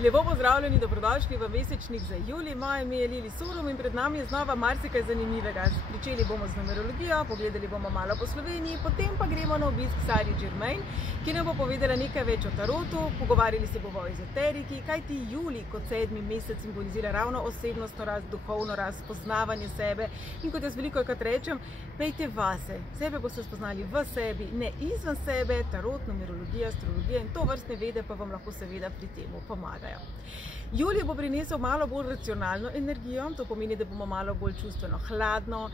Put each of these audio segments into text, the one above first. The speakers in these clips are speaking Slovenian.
Lepo pozdravljeni, dobrodošli v mesečnik za julij. Moje ime je Lili Sorum in pred nami je znova marsikaj zanimivega. Pričeli bomo z numerologijo, pogledali bomo malo po Sloveniji, potem pa gremo na obisk Sari Germain, ki nam bo povedala nekaj več o tarotu, pogovarjali se bomo o ezoteriki, kajti julij kot 7. mesec simbolizira ravno osebnostno rast, duhovno rast, poznavanje sebe in kot jaz velikokrat rečem, pejte vase. Sebe boste spoznali v sebi, ne izven sebe. Tarot, numerologija, astrologija in to vrstne vede pa vam lahko seveda pri tem pomagajo. Julij bo prinesel malo bolj racionalno energijo, to pomeni, da bomo malo bolj čustveno hladno,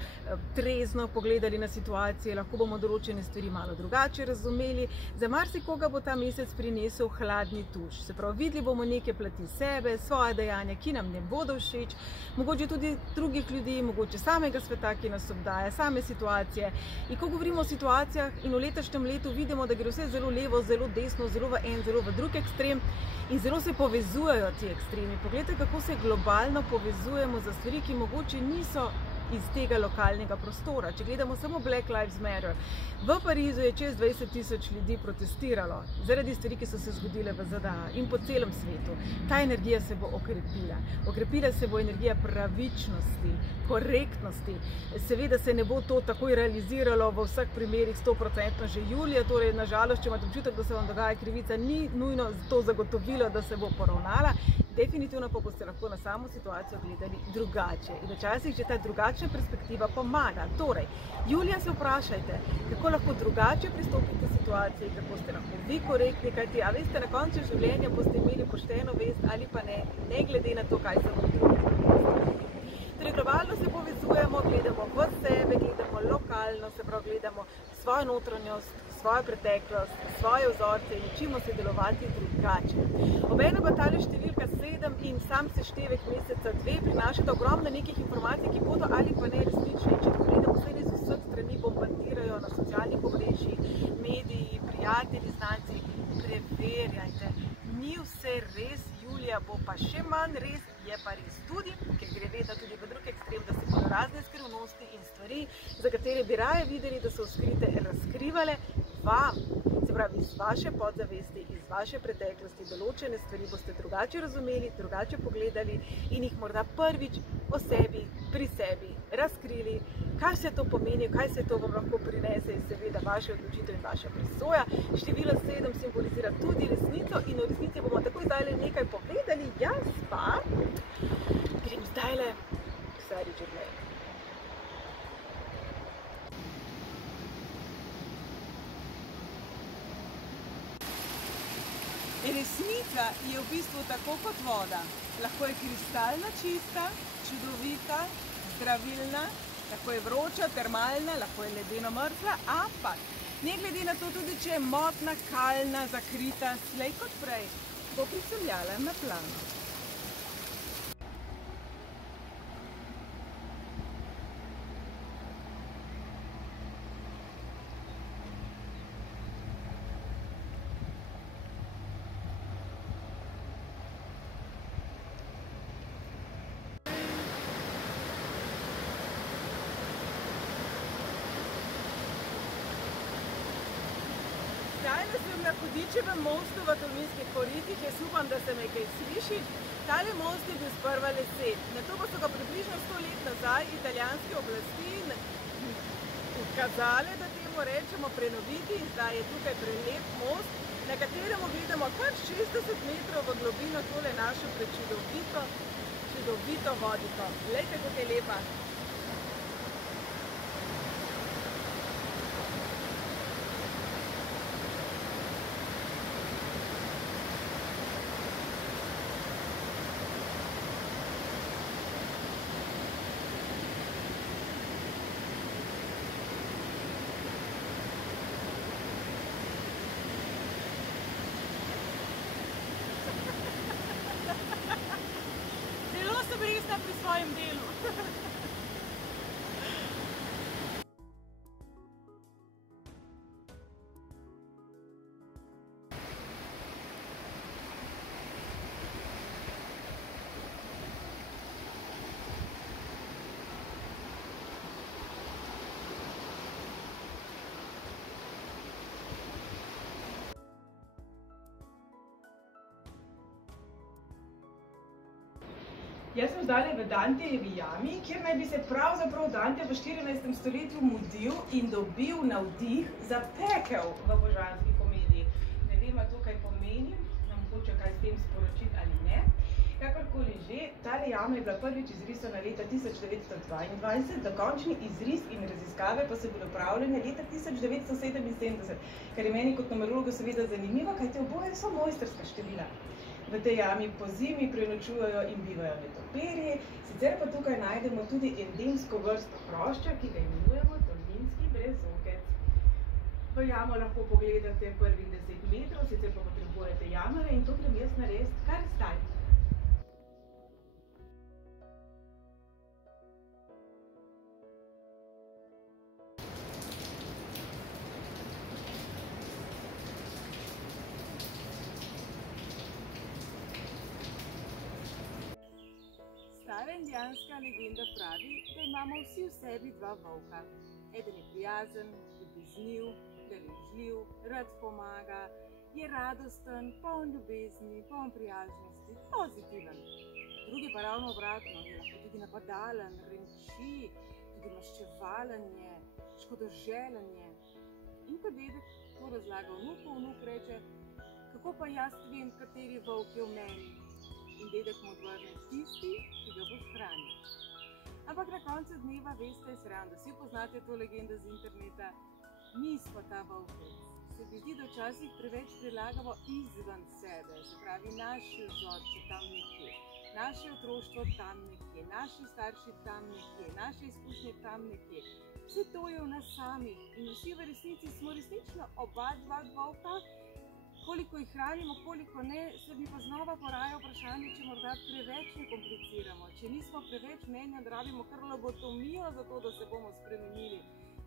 trezno pogledali na situacije, lahko bomo določene stvari malo drugače razumeli. Za marsikoga bo ta mesec prinesel hladni tuš, se pravi, videli bomo neke plati sebe, svoje dejanja, ki nam ne bodo všeč, mogoče tudi drugih ljudi, mogoče samega sveta, ki nas obdaja, same situacije. In ko govorimo o situacijah in v letošnjem letu vidimo, da gre vse zelo levo, zelo desno, zelo v en, zelo v drug ekstrem in zelo se povezujejo ti ekstremi. Poglejte, kako se globalno povezujemo za stvari, ki mogoče niso iz tega lokalnega prostora. Če gledamo samo Black Lives Matter, v Parizu je čez 20.000 ljudi protestiralo zaradi stvari, ki so se zgodile v ZDA in po celem svetu. Ta energija se bo okrepila. Okrepila se bo energija pravičnosti, korektnosti. Seveda se ne bo to takoj realiziralo v vseh primerih 100% že julija, torej nažalost, če imate občutek, da se vam dogaja krivica, ni nujno to zagotovilo, da se bo poravnala. Definitivno pa boste lahko na samo situacijo gledali drugače. In včasih že ta drugačna perspektiva pomaga. Torej, julija se vprašajte, kako lahko drugače pristopite situaciji, kako ste lahko vi korektni, kajti, a veste, na koncu življenja boste imeli pošteno vest ali pa ne, ne glede na to, kaj se vam drugi. Torej, globalno se povezujemo, gledamo v sebe, gledamo lokalno, se pravi, gledamo svojo notranjost, svojo preteklost, svoje vzorce in učimo se delovati drugače. Obenem pa tale številka 7 in sam seštevek meseca 2 prinašata ogromno nekih informacij, ki bodo ali pa ne resnične. Če gledamo, vse ne z vseh strani bombardirajo na socialnih omrežjih, mediji, prijatelji, znanci, preverjajte. Ni vse res, julija bo pa še manj res, je pa res tudi, ker gre vedno tudi v drug ekstrem, da se bodo razne skrivnosti in stvari, za katere bi raje videli, da so skrite, razkrivale vam. Se pravi, iz vaše podzavesti, iz vaše preteklosti, določene stvari boste drugače razumeli, drugače pogledali in jih morda prvič o sebi, pri sebi razkrili, kaj se to pomeni, kaj se to vam lahko prinese in seveda vaše odločitev in vaša presoja. Število 7 simbolizira tudi resnico in o resnici bomo takoj zdajle nekaj povedali. Jaz pa grem zdajle k Sari Germain. Resnica je v bistvu tako kot voda. Lahko je kristalna čista, čudovita, zdravilna, lahko je vroča, termalna, lahko je ledeno mrzla, ampak ne glede na to tudi, če je motna, kalna, zakrita, slej kot prej, bo pricurljala na plano. Zdajle sem na Hudičevem mostu v Tolminskih koritih, jaz upam, da se me kaj sliši. Tale most je bil sprva lesen, nato pa so ga približno 100 let nazaj italijanske oblasti ukazale, da temu rečemo, prenoviti in zdaj je tukaj prelep most, na katerem gledamo kar 60 metrov v globino tole našo čudovito vodiko. Glejte, kako je lepa. Resna pri svojem delu. Jaz sem zdaj v Dantejevi jami, kjer naj bi se pravzaprav Dante v 14. stoletju mudil in dobil navdih za pekel v božanski komediji. Ne vem, to kaj pomeni, nam hoče kaj s tem sporočiti ali ne. Kakorkoli že, tale jama je bila prvič izrisana leta 1922, dokončni izris in raziskave pa so bile opravljene leta 1977, kar je meni kot numerologu seveda zanimivo, kajti oboje so mojstrska števila. V tej jami pozimi prenočujejo in bivajo netopirji, sicer pa tukaj najdemo tudi endemsko vrsto hrošča, ki ga imenujemo tolminski brezokec. V jamo lahko pogledate prvih 10 metrov, sicer pa potrebujete jamare in to grem jaz narediti kar zdaj. Stara indijanska legenda pravi, da imamo vsi v sebi dva volka. Eden je prijazen, ljubezniv, darežljiv, rad pomaga, je radosten, poln ljubezni, poln prijaznosti, pozitiven. Drugi pa ravno obratno, je lahko tudi napadalen, renči, tudi maščevalen je, škodoželen je. In ko dedek to razlaga vnuku, vnuk reče, kako pa jaz vem, kateri volk je v meni. In dedek mu odvrne tisti, ki ga boš hranil. Ampak na koncu dneva veste, sram, da vsi poznate to legendo z interneta, mi smo ta volkec. Se mi zdi, da včasih preveč prilagamo izven sebe, se pravi naši vzorci tam nekje, naše otroštvo tam nekje, naši starši tam nekje, naše izkušnje tam nekje. Vse to je v nas samih in vsi v resnici smo resnično oba dva volka. Koliko jih hranimo, koliko ne, se mi pa znova poraja vprašanje, če morda preveč ne kompliciramo, če nismo preveč mnenja, da rabimo kar lobotomijo za to, da se bomo spremenili.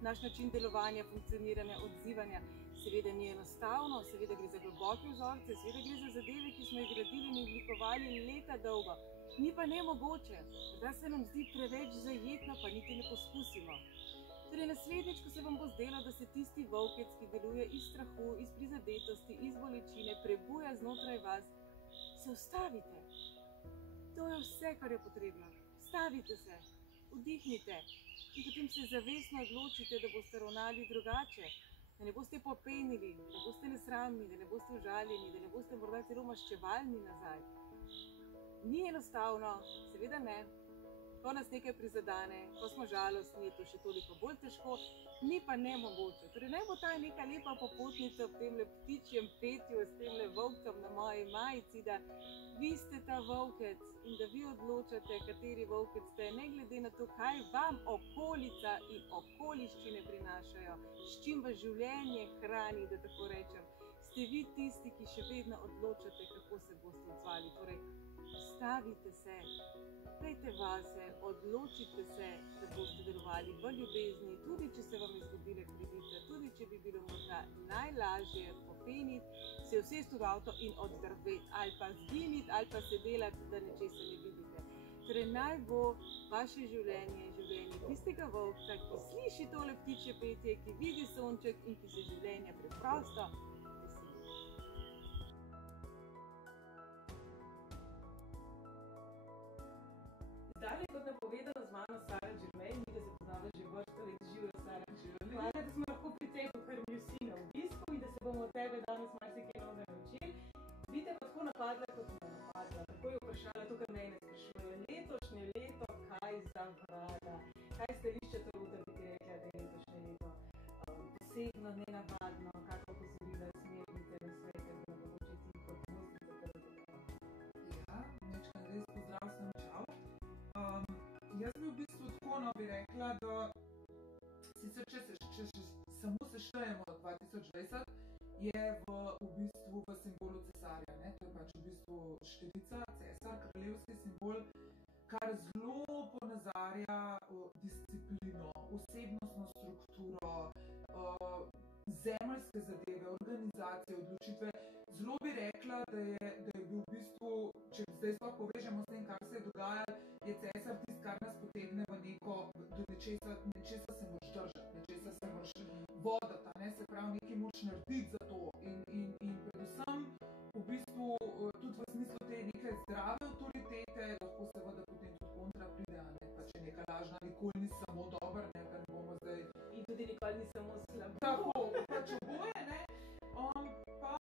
Naš način delovanja, funkcioniranja, odzivanja seveda ni enostavno, seveda gre za globoke vzorce, seveda gre za zadeve, ki smo jih gradili in oblikovali leta dolgo. Ni pa nemogoče, da se nam zdi preveč zajetno, pa niti ne poskusimo. Torej, naslednjič, ko se vam bo zdelo, da se tisti volkec, ki deluje iz strahu, iz prizadetosti, iz bolečine, prebuja znotraj vas, se ustavite. To je vse, kar je potrebno. Ustavite se, vdihnite in potem se zavestno odločite, da boste ravnali drugače, da ne boste popenili, da ne boste nesramni, da ne boste užaljeni, da ne boste morda celo maščevalni nazaj. Ni enostavno, seveda ne. Ko nas nekaj prizadene, ko smo žalostni, je to še toliko bolj težko, ni pa nemogoče. Torej, naj bo ta neka lepa popotnica v temle ptičjem petju, s temle volkom na moji majici, da vi ste ta volkec in da vi odločate, kateri volkec ste, ne glede na to, kaj vam okolica in okoliščine prinašajo, s čim vas življenje hrani, da tako rečem. Ste vi tisti, ki še vedno odločate, kako se boste odzvali. Torej, ustavite se, pejte vase, odločite se, da boste delovali v ljubezni, tudi če se vam je zgodila krivica, tudi če bi bilo morda najlažje popeniti, se usesti v avto in oddrveti, ali pa zginiti, ali pa se delati, da nečesa ne vidite. Torej, naj bo vaše življenje tistega volkca, ki sliši tole ptičje petje, ki vidi sonček in ki se življenja preprosto veseli. Zdaj, kot napovedano, z mano Sara Germain, mi da se poznava že vrsto let, živijo Sara. Hvala, da smo lahko pri tebi, kar mi vsi na obisku in da se bomo od tebe danes marsikaj novega naučili. Bi te pa tako napadla, kot me napadla. Tako je vprašala to, kar mene sprašujejo. Letošnje leto, kaj zavlada? Kaj stališče Taruta bi ti rekla, da je letošnje leto posebno, nenavadno, kako opozorila, smernice, nasvete, da mogoče ti kot mojstrica Taruta? Ja, Mečkan, res pozdrav sem čau. Jaz bi v bistvu tako bi rekla, da sicer če samo seštejemo 2020, je v bistvu v simbolu cesarja, ne? To je pač v bistvu štirica, cesar, kraljevski simbol, kar zelo ponazarja disciplino, osebnostno strukturo, zemeljske zadeve, organizacije, odločitve. Zelo bi rekla, da je bil v bistvu, če zdaj sploh povežemo s tem, kar se je dogajalo, je cesar tisto, kar nas potegne v neko, do nečesa se moraš držati, nečesa se moraš voditi, ne? Se pravi, nekaj moraš narediti za to in predvsem v bistvu tudi v smislu te neke zdrave avtoritete, lahko seveda potem nikoli ni samo dober, ne, ker ne bomo zdaj... In tudi nikoli ni samo slabo. Tako, pač oboje, ne. Pa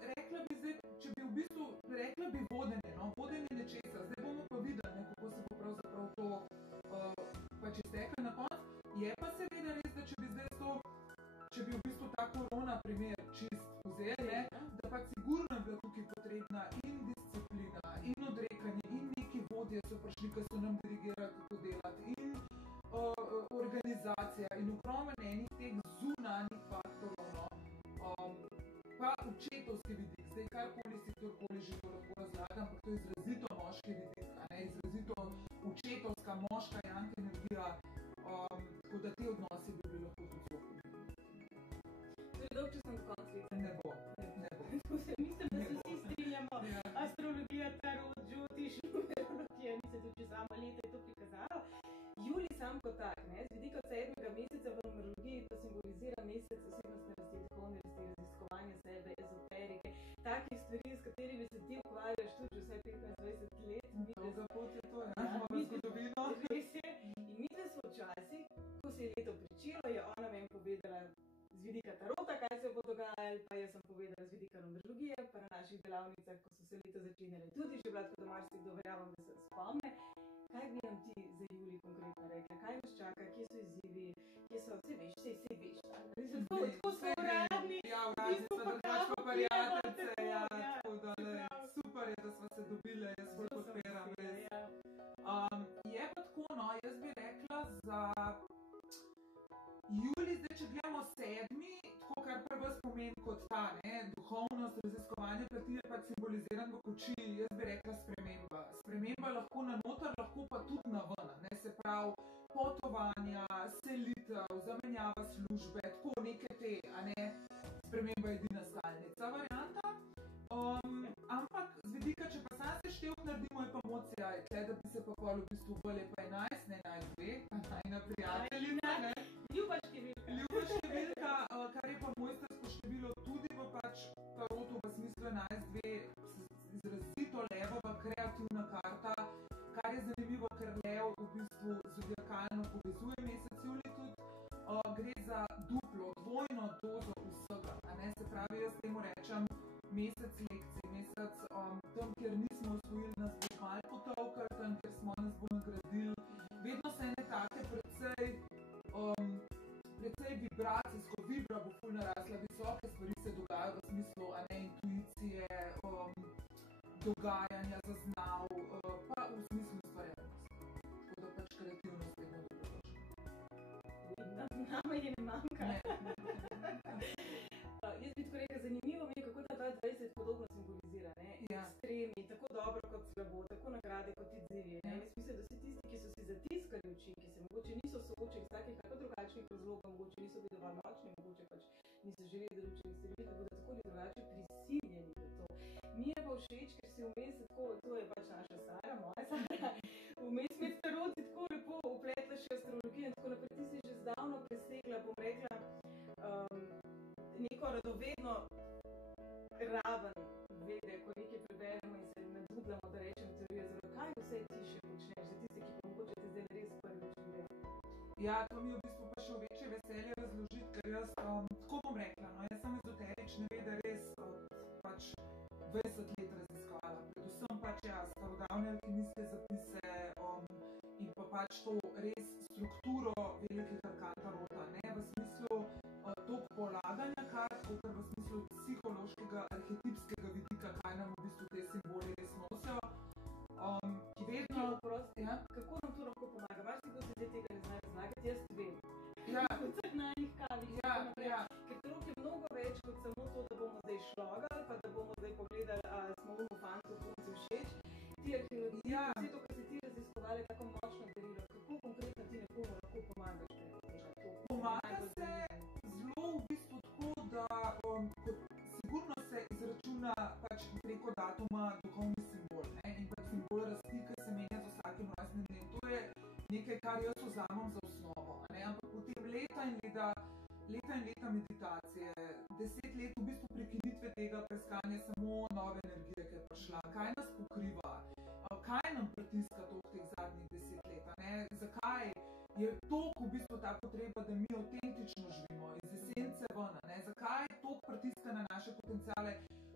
rekla bi zdaj, če bi v bistvu, rekla bi vodenje, no, vodenje nečesa. Zdaj bomo pa videli, ne, kako se bo pravzaprav to pač izteklo na konc. Je pa seveda res, da če bi zdaj če bi v bistvu ta korona primer čist vzeli, ne, da pač sigurno je bila tukaj potrebna in disciplina, in odrekanje, in neki vodje so prišli, ki so nam dirigirali, kako delati, in organizacija, in ogromen enih teh zunanjih faktorov, no. Pa očetovski vidik, zdaj karkoli si kdorkoli že to lahko razlaga, ampak to je izrazito moški vidik, a ne, izrazito očetovska, moška janka energija, tako da te odnosi bi bili lahko tudi zelo pomembni. To je dolg, če sem do konca leta. Ne bo. Mislim, da se vsi strinjamo. Astrologija, tarot, džotiš, numerologija, mislim, tudi če sama leta je to prikazalo. Julij sam kot tak, ne, z vidika 7. meseca v numerologiji to simbolizira mesec osebnostne rasti, duhovne rasti, raziskovanja sebe, ezoterike, takih stvari, s katerimi se ti ukvarjaš tudi vsaj 15-20 let. Dolga pot je to, ja, imamo zgodovino. Res je. In midve smo včasih, ko se je leto pričelo, je ona meni povedala z vidika tarota, kaj se bo dogajalo, pa jaz sem povedala z vidika numerologije, pa na naših delavnicah, ko so se leto začenjale tudi že bila, tako da marsikdo verjamem, da se spomne. Kaj bi nam ti za Julij konkretno rekla? Kaj nas čaka? Kje so izzivi? Kje so, vse veš, tako smo uradni. Ja, uradni smo, drugač pa prijateljce, ja, tako da super je, da smo se dobile, jaz bolj podpiram, res. Je pa tako, no, jaz bi rekla za Julij, zdaj, če gledamo 7, tako kar prvo pomeni kot ta, ne, duhovnost, raziskovanje, ker ti je pač simboliziran v koči, jaz bi rekla sprememba. Sprememba lahko na noter, lahko pa tudi na ven, ne, se pravi potovanja, selitev, zamenjava službe, tako neke te, a ne, sprememba je edina stalnica varianta. Ampak z vidika, če pa sam seštevk naredimo, je pa emocija, tle, da bi se pa pol v bistvu bolje pa 11, ne naj 2, najna prijateljica, ne. Ljuba številka. Ljuba številka, kar je pa mojstrsko število tudi v pač tarotu v smislu 11-2, izrazito levova, kreativna karta, kar je zanimivo, ker lev v bistvu zodiakalno povezuje mesec Julij tudi, gre za duplo, dvojno dozo vsega, a ne, se pravi, jaz temu rečem mesec lekcij, mesec tam, kjer nismo osvojili, nas bo malo potolkali, tam, kjer smo, nas bo nagradili, vedno se ene take precej vibracijsko, vibra bo ful narasla, visoke stvari se dogajajo v smislu, a ne, intuicije, dogajanja, zaznav, pa v smislu ustvarjalnosti. Tako da pač kreativnost vedno dobrodošla. Nama je ne manjka. Jaz bi tako rekel, zanimivo mi je, kako ta 2020 podobno simbolizira, ne? Ekstremi, tako dobro kot slabo, tako nagrade kot izzivi, ne? Jaz mislim, da vsi tisti, ki so si zatiskali oči, ki se mogoče niso soočili s takih ali drugačnih razlogov, mogoče niso bili dovolj močni, mogoče pač niso želeli določenih stvari, da bodo tako ali drugače prisiljeni v to. Mi je pa všeč, ker si vmes tako, to je pač naša Sara, moja Sara, vmes med taroti tako lepo upletla še astrologijo in tako naprej, ti si že zdavno presegla, bom rekla, neko radovedno raven vede, ko nekaj preberemo in se nadudlamo, da rečem teorijo, zelo kaj vse ti še počneš, za tiste, ki pa mogoče te zdaj res prvič vidijo. Ja, to mi je v bistvu pa še večje veselje razložiti, ker jaz, tako bom rekla, no, jaz sem ezoterične vede res pač 20 let raziskovala, predvsem pač starodavne alkimijske zapise in pa pač to res strukturo velikih arkan tarota, ne, v smislu tok polaganja kart, kot v smislu psihološkega, arhetipskega vidika, kaj nam v bistvu te simboli res nosijo, ki vedno... Ja? Kako nam to lahko pomaga? Marsikdo se zdaj tega ne zna razlagati, jaz vem. Ja. Kot crnanih kavih, ja. Ker tarot je mnogo več kot samo to, da bomo zdaj šlogali, pa da bomo zdaj pogledali, a smo umu fantu, punci všeč. Ti arheologiji, vse to, kar si ti raziskovali, je tako močno darilo. Kako konkretno ti nekomu lahko pomagaš? Pomaga se zelo v bistvu tako, da sigurno se izračuna pač preko datuma duhovni simbol, ne, in pač simbol rasti, ki se menja z vsakim rojstnim dnem. To je nekaj, kar jaz vzamem za osnovo, a ne, ampak potem leta in leta meditacije, 10 let v bistvu prekinitve tega preskanja samo nove energije, ki je prišla, kaj nas pokriva, kaj nam pritiska teh zadnjih 10 let, a ne, zakaj je toliko v bistvu ta potreba, da mi avtentično živimo, iz esence ven, ne? Zakaj je toliko pritiska na naše potenciale?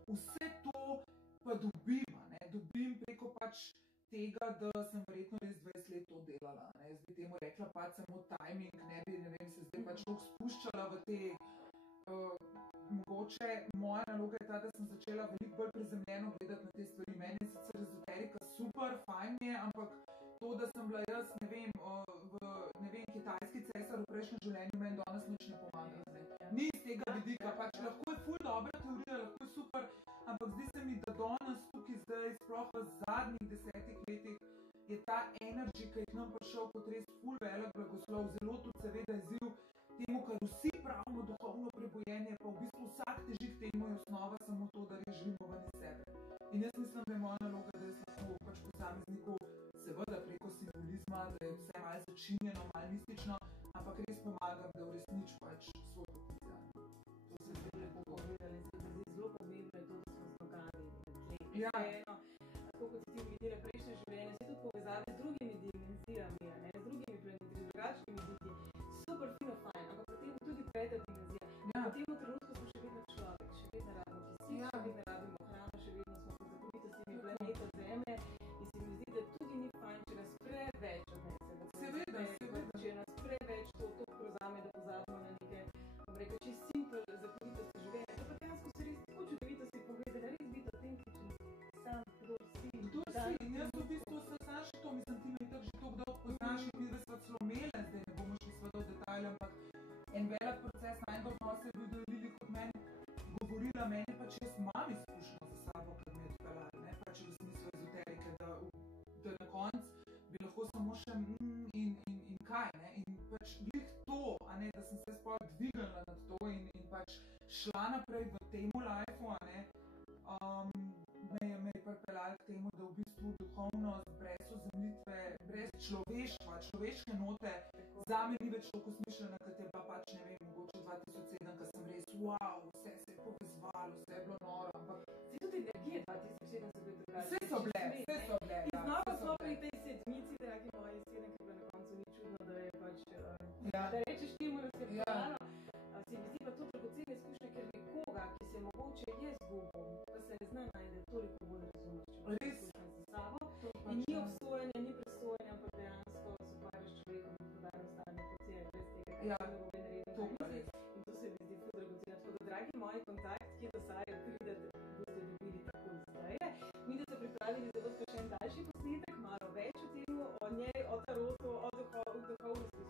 Vse to pa dobim, ne? Dobim preko pač tega, da sem verjetno res 20 let to delala, ne? Jaz bi temu rekla pač samo timing, ne bi, ne vem, se zdaj pač toliko spuščala v te, mogoče moja naloga je ta, da sem začela veliko bolj prizemljeno gledati na te stvari. Meni je sicer ezoterika super, fajn je, ampak to, da sem bila jaz, ne vem, kitajski cesar v prejšnjem življenju, meni danes nič ne pomaga. Ni iz tega vidika, pač lahko je ful dobra teorija, lahko je super, ampak zdi se mi, da danes tukaj zdaj, sploh v zadnjih 10 letih, je ta energy, ki je k nam prišel kot res ful velik blagoslov, zelo tudi seveda izziv temu, kar vsi pravimo duhovno prebojenje, pa v bistvu vsak teži k temu je osnova samo to, da res živimo ven iz sebe. In jaz mislim, da je moja naloga, da jaz lahko pač posamezniku seveda preko simbolizma, da je vse malo začinjeno, malo mistično, ampak res pomagam, da uresniči pač svoj potencial. To se zdi lepo povedali, se zdi zelo pomembno je to, da smo zmagani med leti. Ja. Tako kot si ti videla prejšnje življenje, se tudi povezave z drugimi dimenzijami, ne? Z drugimi planeti, z drugačnimi biti. Super, fino, fajn, ampak potem tudi tretja dimenzija. Ja. V tem trenutku smo še vedno človek, še vedno rabimo kisik, še vedno rabimo hrano, še vedno smo pod zakonitostmi planeta Zemlje in se mi zdi, da tudi ni fajn, če nas preveč odnese. Seveda. Če nas preveč to prevzame, da pozabimo na neke, bom rekel, čisto simpel zakonitosti življenja. To pa dejansko se res tako čudovitosti pogledala, res biti avtentičen, sam, kdor si. Kdor si, in jaz v bistvu sem še to, mislim, ti me itak že toliko dolgo poznaš in mi da sva celo imela, zdaj ne bomo šli seveda v detalje, ampak en velik proces najbolj odnos je bil, da je Lili kot meni govorila, meni pač jaz imam izkušnjo za sabo, kad me je odpeljala, ne, pač v smislu ezoterike, da na konc bi lahko samo še in kaj, ne, in pač glih to, a ne, da sem se sploh dvignila nad to in pač šla naprej v temu lifeu, a ne, me je pripeljala k temu, da v bistvu duhovnost brez ozemljitve, brez človeštva, človeške note, zame ni več toliko smišljena, kot je bila pač, ne vem, mogoče 2007, ko sem res, wow, vse se je povezvalo, vse je bilo noro, ampak... Si tudi energije 2007 se bi drugače. Vse so bile, in znova smo pri tej sedmici, dragi moji, 7, ki je na koncu ni čudno, da je pač, da rečeš temu, da se je poznalo. Se mi zdi pa to dragocene izkušnje, ker nekoga, ki se mogoče je zgubil, pa se ne zna najde, toliko bolj razumeš, če imaš izkušnje za sabo. In ni obsojanja, ni presojanja, ampak dejansko se ukvarjaš s človekom in podajem stanje pocije, brez tega, kaj se ne bo naredil na mizi. In to se mi zdi ful dragoceno. Tako da, dragi moji, kontakt, ki do Sarje pridete, boste dobili tako zdaj. Mi da se pripravili za vas še en daljši posnetek, malo več o temu, o njej, o tarotu, o duhovnosti.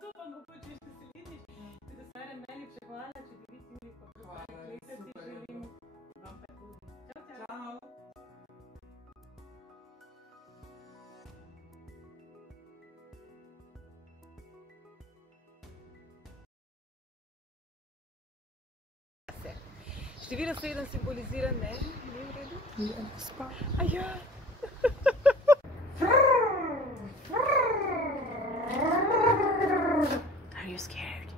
To pa mogoče še slediš. Tako da, Sarja, najlepša hvala, če bi videli, pa hvala, leta ti želim. Vam pa tudi. Čau, čau. Čau. Število 7 simbolizira ne, ni v redu? Ja, gospa. Aja. Are you scared?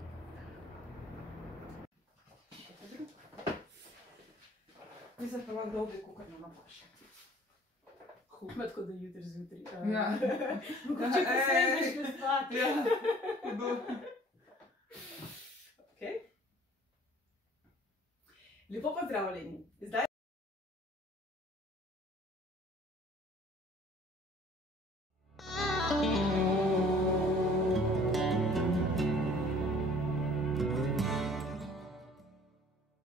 Mislim, pa vam dolgo, kako nama paše. Tako da jutri zjutraj. Ja. Mogoče pa se neš ne spati. Ja, hudo. Lepo pozdravljeni. Zdaj